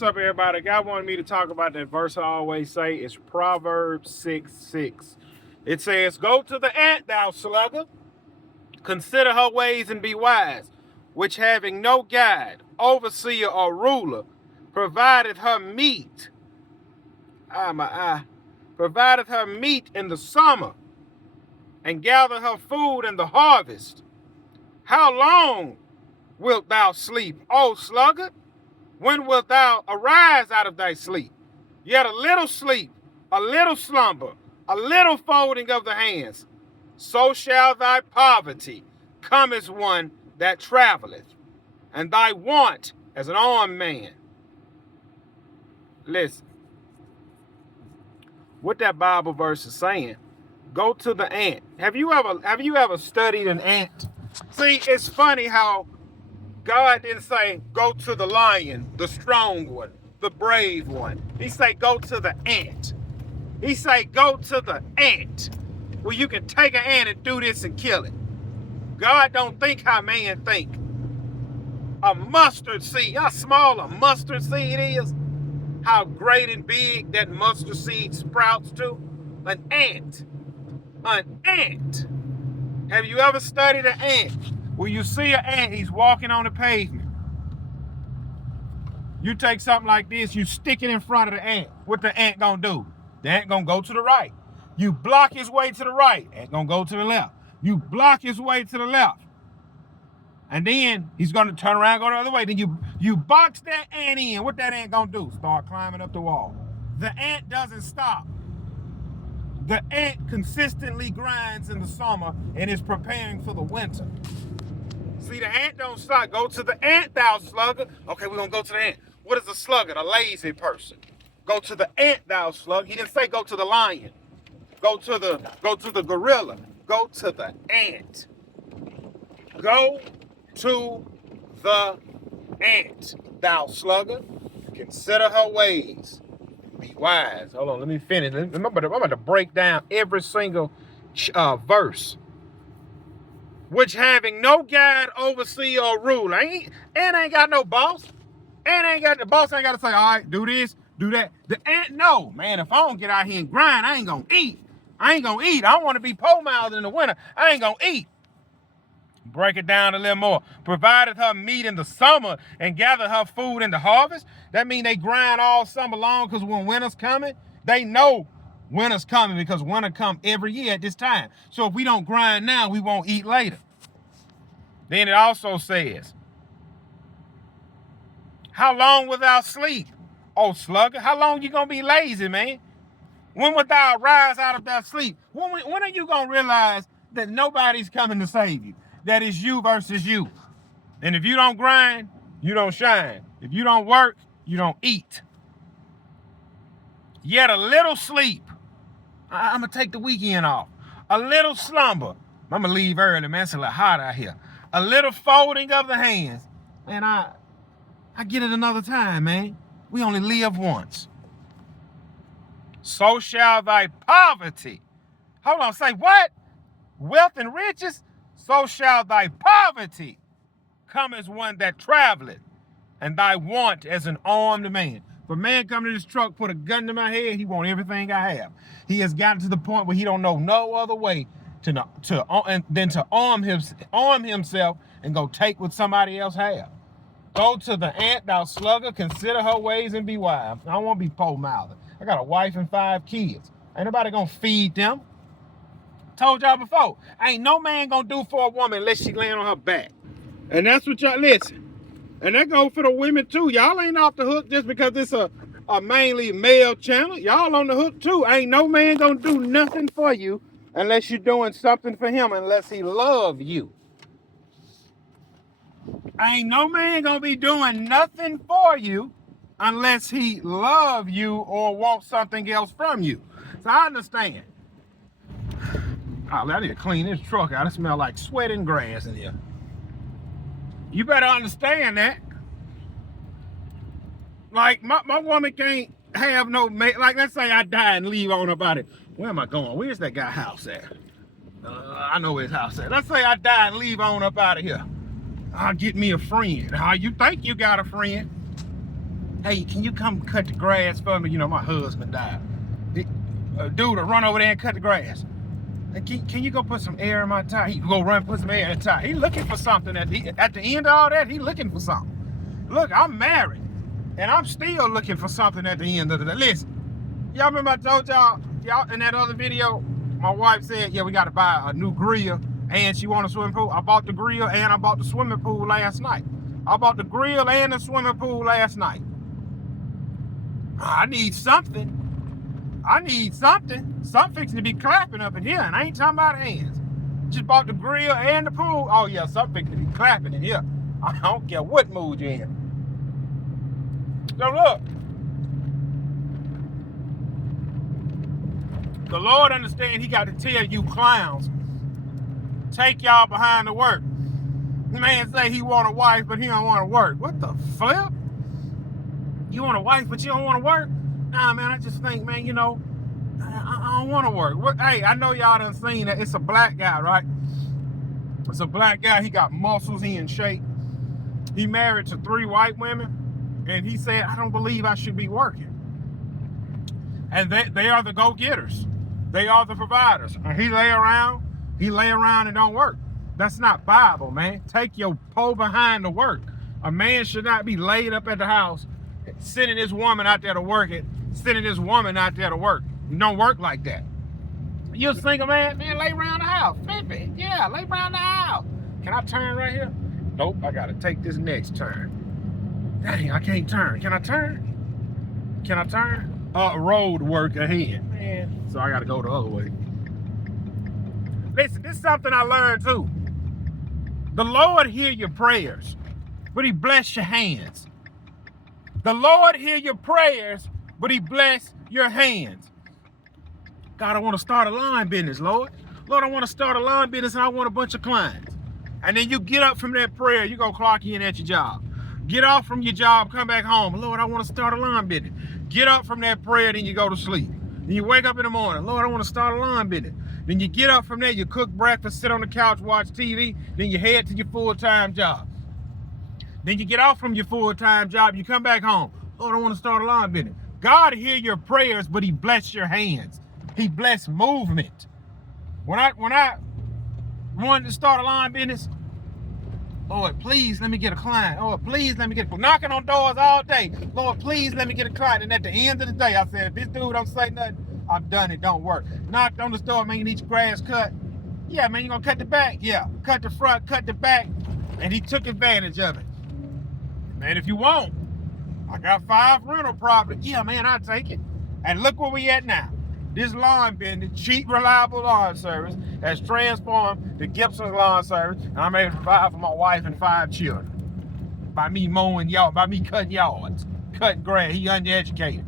What's up, everybody? God wanted me to talk about that verse I always say. It's Proverbs 6:6. It says, "Go to the ant, thou sluggard, consider her ways and be wise, which having no guide, overseer, or ruler, provideth her meat." Provideth her meat in the summer, and gather her food in the harvest. How long wilt thou sleep, O sluggard? When wilt thou arise out of thy sleep? Yet a little sleep, a little slumber, a little folding of the hands. So shall thy poverty come as one that traveleth, and thy want as an armed man. Listen, what that Bible verse is saying, go to the ant. Have you ever studied an ant? See, it's funny how God didn't say, go to the lion, the strong one, the brave one. He say, go to the ant. He say, go to the ant, where you can take an ant and do this and kill it. God don't think how man think. A mustard seed, how small a mustard seed is, how great and big that mustard seed sprouts to. An ant. An ant. Have you ever studied an ant? When you see an ant, he's walking on the pavement. You take something like this, you stick it in front of the ant. What the ant gonna do? The ant gonna go to the right. You block his way to the right, ant gonna go to the left. You block his way to the left. And then he's gonna turn around, go the other way. Then you box that ant in. What that ant gonna do? Start climbing up the wall. The ant doesn't stop. The ant consistently grinds in the summer and is preparing for the winter. See, the ant don't stop. Go to the ant, thou sluggard. Okay, we're going to go to the ant. What is a sluggard? A lazy person. Go to the ant, thou slug. He didn't say go to the lion. Go to the gorilla. Go to the ant. Go to the ant, thou sluggard. Consider her ways. Be wise. Hold on, let me finish. I'm about to break down every single verse. Which having no guide, overseer, or ruler. Ant ain't got no boss. The boss ain't got to say, all right, do this, do that. The ant, no. Man, if I don't get out here and grind, I ain't going to eat. I don't want to be poor-mouthed in the winter. I ain't going to eat. Break it down a little more. Provided her meat in the summer and gather her food in the harvest. That means they grind all summer long because when winter's coming, they know winter's coming because winter come every year at this time. So if we don't grind now, we won't eat later. Then it also says, how long wilt thou sleep, O sluggard? How long you going to be lazy, man? When wilt thou rise out of that sleep? When are you going to realize that nobody's coming to save you? That is you versus you. And if you don't grind, you don't shine. If you don't work, you don't eat. Yet a little sleep. I'm going to take the weekend off. A little slumber. I'm going to leave early, man. It's a little hot out here. A little folding of the hands. And I get it another time, man. We only live once. So shall thy poverty. Hold on, say what? Wealth and riches? So shall thy poverty come as one that traveleth, and thy want as an armed man. If a man come to this truck, put a gun to my head, he want everything I have. He has gotten to the point where he don't know no other way than to arm himself and go take what somebody else have. Go to the ant, thou sluggard, consider her ways and be wise. I don't want to be poor-mouthed. I got a wife and 5 kids. Ain't nobody gonna feed them. Told y'all before, ain't no man gonna do for a woman unless she land on her back. And that's what y'all, listen. And that goes for the women too. Y'all ain't off the hook just because it's a mainly male channel. Y'all on the hook too. Ain't no man gonna do nothing for you unless you're doing something for him, unless he love you. Ain't no man gonna be doing nothing for you unless he love you or wants something else from you. So I understand. Oh, I need to clean this truck out. It smells like sweat and grass in here. You better understand that. Like, my woman can't have no, like, let's say I die and leave on about it. Where am I going? Where's that guy's house at? I know where his house at. Let's say I die and leave on up out of here. I'll get me a friend. How you think you got a friend? hey, can you come cut the grass for me? You know, my husband died. Dude will run over there and cut the grass. Can you go put some air in my tire? He go run, put some air in the tire. He looking for something at the end of all that. He looking for something. Look, I'm married, and I'm still looking for something at the end of the. Listen, y'all remember I told y'all in that other video, my wife said, yeah, we got to buy a new grill, and she want a swimming pool. I bought the grill and I bought the swimming pool last night. I bought the grill and the swimming pool last night. I need something. Something fixing to be clapping up in here, and I ain't talking about hands. Just bought the grill and the pool. Oh yeah, something fixing to be clapping in here. I don't care what mood you're in. So look, the Lord understand he got to tell you clowns, take y'all behind the work. Man say he want a wife, but he don't want to work. What the flip? You want a wife, but you don't want to work? Nah, man, I just think, man, you know, I don't want to work. Hey, I know y'all done seen that. It's a black guy, right? It's a black guy. He got muscles. He in shape. He married to 3 white women. And he said, I don't believe I should be working. And they are the go-getters. They are the providers. And he lay around and don't work. That's not Bible, man. Take your pole behind to work. A man should not be laid up at the house, sending his woman out there to work it, sending his woman out there to work. You don't work like that. You a single man, lay around the house. Baby, yeah, lay around the house. Can I turn right here? Nope, I gotta take this next turn. Dang, I can't turn. Can I turn? Can I turn? Road work ahead. Man, so I gotta go the other way. Listen, this is something I learned too. The Lord hear your prayers, but he bless your hands. The Lord hear your prayers, but he bless your hands. God, I want to start a lawn business, Lord. Lord, I want to start a lawn business and I want a bunch of clients. And then you get up from that prayer, you go clock in at your job. Get off from your job, come back home. Lord, I want to start a lawn business. Get up from that prayer, then you go to sleep. Then you wake up in the morning. Lord, I want to start a lawn business. Then you get up from there, you cook breakfast, sit on the couch, watch TV. Then you head to your full-time job. Then you get off from your full-time job, you come back home. Lord, I want to start a lawn business. God hear your prayers, but he bless your hands. He bless movement. When I wanted to start a lawn business, Lord, please let me get a client. Lord, please let me get knocking on doors all day. Lord, please let me get a client. And at the end of the day, I said, if this dude don't say nothing, I'm done. It don't work. Knocked on the door, man, you need your grass cut. Yeah, man, you gonna cut the back? Yeah. Cut the front, cut the back. And he took advantage of it. Man, if you want, I got 5 rental properties. Yeah, man, I'll take it. And look where we at now. This lawn business, cheap, reliable lawn service, has transformed to Gibson's Lawn Service, and I'm able to provide for my wife and 5 children. By me mowing yards, by me cutting yards, cutting grass. He undereducated.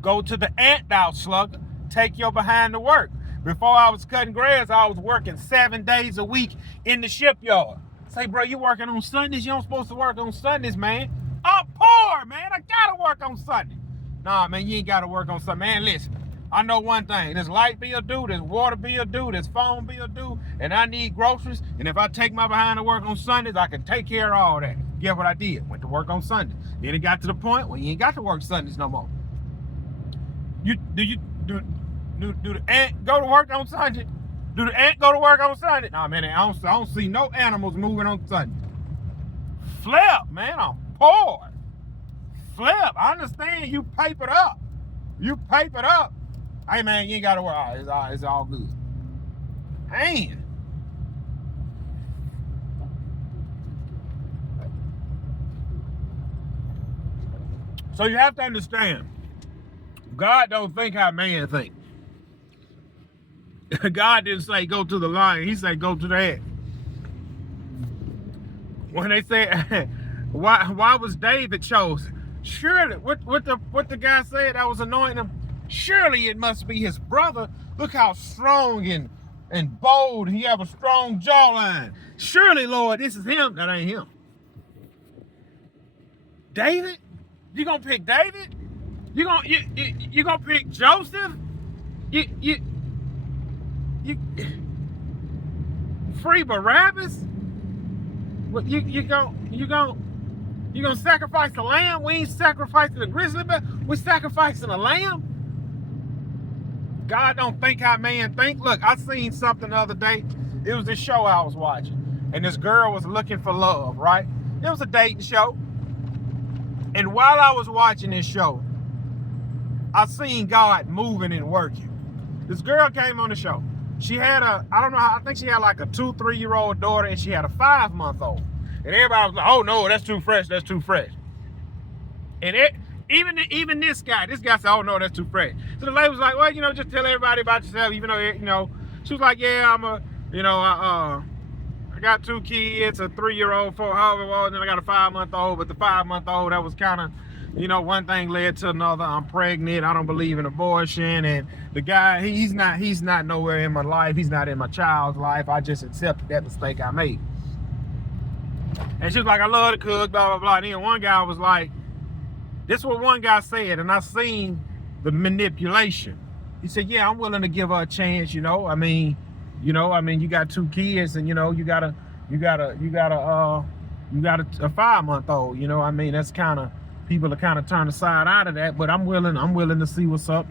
Go to the ant thou slugger. Take your behind to work. Before I was cutting grass, I was working 7 days a week in the shipyard. Say, bro, you working on Sundays? You don't supposed to work on Sundays, man. I'm poor, man. I gotta work on Sunday. Nah, man, you ain't gotta work on Sunday. Man, listen, I know one thing. This light bill due, this water bill due, this phone bill due, and I need groceries. And if I take my behind to work on Sundays, I can take care of all that. Guess what I did? Went to work on Sunday. Then it got to the point where you ain't got to work Sundays no more. Do the ant go to work on Sunday? Do the ant go to work on Sunday? Nah, man, I don't see no animals moving on Sunday. Flip, man, I'm poor. Flip, I understand you papered up. You papered up. Hey, man, you ain't got to worry. It's all good. Man. So you have to understand, God don't think how man think. God didn't say go to the lion. He said go to the ant. When they said, why was David chosen? Surely, what the guy said that was anointing him, surely it must be his brother. Look how strong and bold. He have a strong jawline. Surely, Lord, this is him. That ain't him. David? You gonna pick David? You gonna pick Joseph? You free Barabbas? What you You gonna sacrifice the lamb? We ain't sacrificing the grizzly bear. We sacrificing a lamb. God don't think how man think. Look, I seen something the other day. It was this show I was watching, and this girl was looking for love, right? It was a dating show. And while I was watching this show, I seen God moving and working. This girl came on the show. She had I think she had like a 2-3-year-old daughter, and she had a 5-month-old. And everybody was like, oh no, that's too fresh, that's too fresh. And even this guy said, oh no, that's too fresh. So the lady was like, well, just tell everybody about yourself, even though, she was like, yeah, I got 2 kids, a 3-year-old, 4, however old, and then I got a 5-month-old, but the 5-month-old, that was kind of, one thing led to another. I'm pregnant, I don't believe in abortion, and the guy, he's not nowhere in my life, he's not in my child's life, I just accepted that mistake I made. And she was like, I love to cook, blah, blah, blah. And then one guy was like, this is what one guy said, and I seen the manipulation. He said, yeah, I'm willing to give her a chance, you got 2 kids, and you got a 5-month-old, that's kind of, people are kind of turned aside out of that, but I'm willing to see what's up,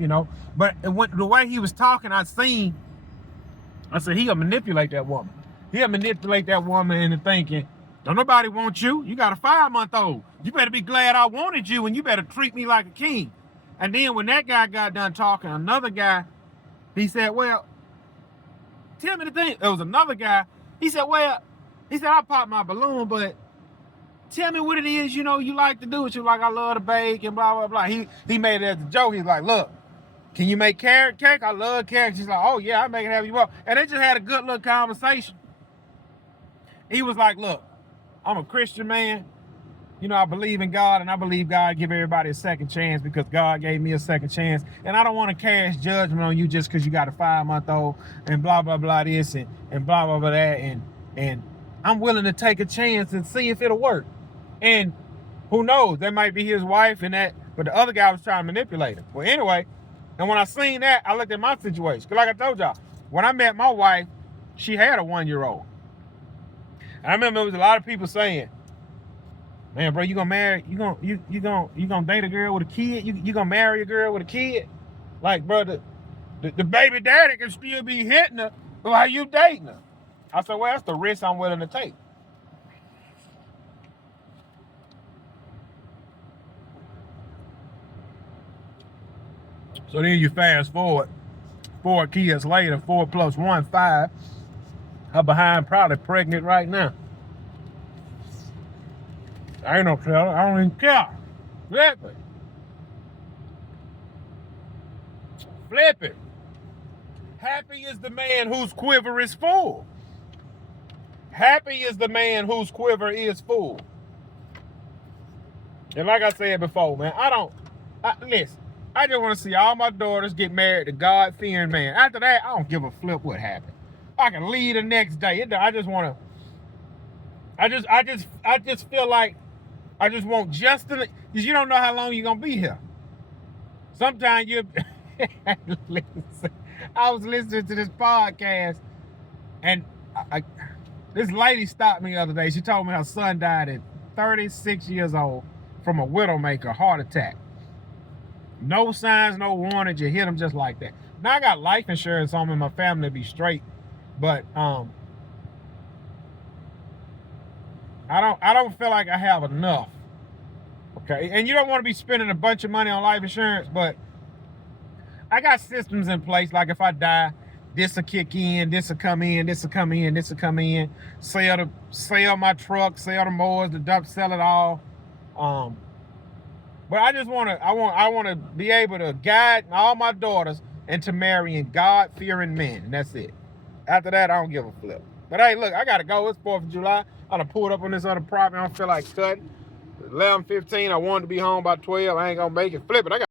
But the way he was talking, I said, he'll manipulate that woman. He'll manipulate that woman into thinking, don't nobody want you. You got a 5-month-old. You better be glad I wanted you, and you better treat me like a king. And then when that guy got done talking, another guy, he said, well, tell me the thing. There was another guy. He said, I popped my balloon, but tell me what it is, you like to do. She was like, I love to bake and blah, blah, blah. He made it as a joke. He's like, look, can you make carrot cake? I love carrot. She's like, oh yeah, I make it have you up. And they just had a good little conversation. He was like, look, I'm a Christian man. I believe in God, and I believe God give everybody a second chance because God gave me a second chance. And I don't want to cast judgment on you just because you got a 5-month-old and blah, blah, blah this and blah, blah, blah that. And I'm willing to take a chance and see if it'll work. And who knows, that might be his wife but the other guy was trying to manipulate him. Well, anyway, and when I seen that, I looked at my situation. Because like I told y'all, when I met my wife, she had a 1-year-old. And I remember there was a lot of people saying, man, bro, you gonna date a girl with a kid? You gonna marry a girl with a kid? Like, bro, the baby daddy can still be hitting her while you dating her. I said, well, that's the risk I'm willing to take. So then you fast forward, 4 kids later, 4 + 1, 5. Her behind probably pregnant right now. I ain't no tell. I don't even care. Flip it. Flip it. Happy is the man whose quiver is full. Happy is the man whose quiver is full. And like I said before, man, listen, I just want to see all my daughters get married to God-fearing man. After that, I don't give a flip what happened. I can leave the next day. I just feel like I just want just because you don't know how long you're gonna be here. Sometimes I was listening to this podcast, and this lady stopped me the other day. She told me her son died at 36 years old from a widowmaker heart attack. No signs, no warning. You hit him just like that. Now I got life insurance on me, and my family to be straight, but I don't feel like I have enough. Okay, and you don't want to be spending a bunch of money on life insurance, but I got systems in place. Like if I die, this will kick in, this will come in, this will come in, this will come in. Sell my truck, sell the mowers, the dump, sell it all. But I want to be able to guide all my daughters into marrying God-fearing men, and that's it. After that, I don't give a flip. But hey, look, I gotta go. It's 4th of July. I done pulled up on this other property. I don't feel like cutting. 11:15. I wanted to be home by 12. I ain't gonna make it. Flip it. I got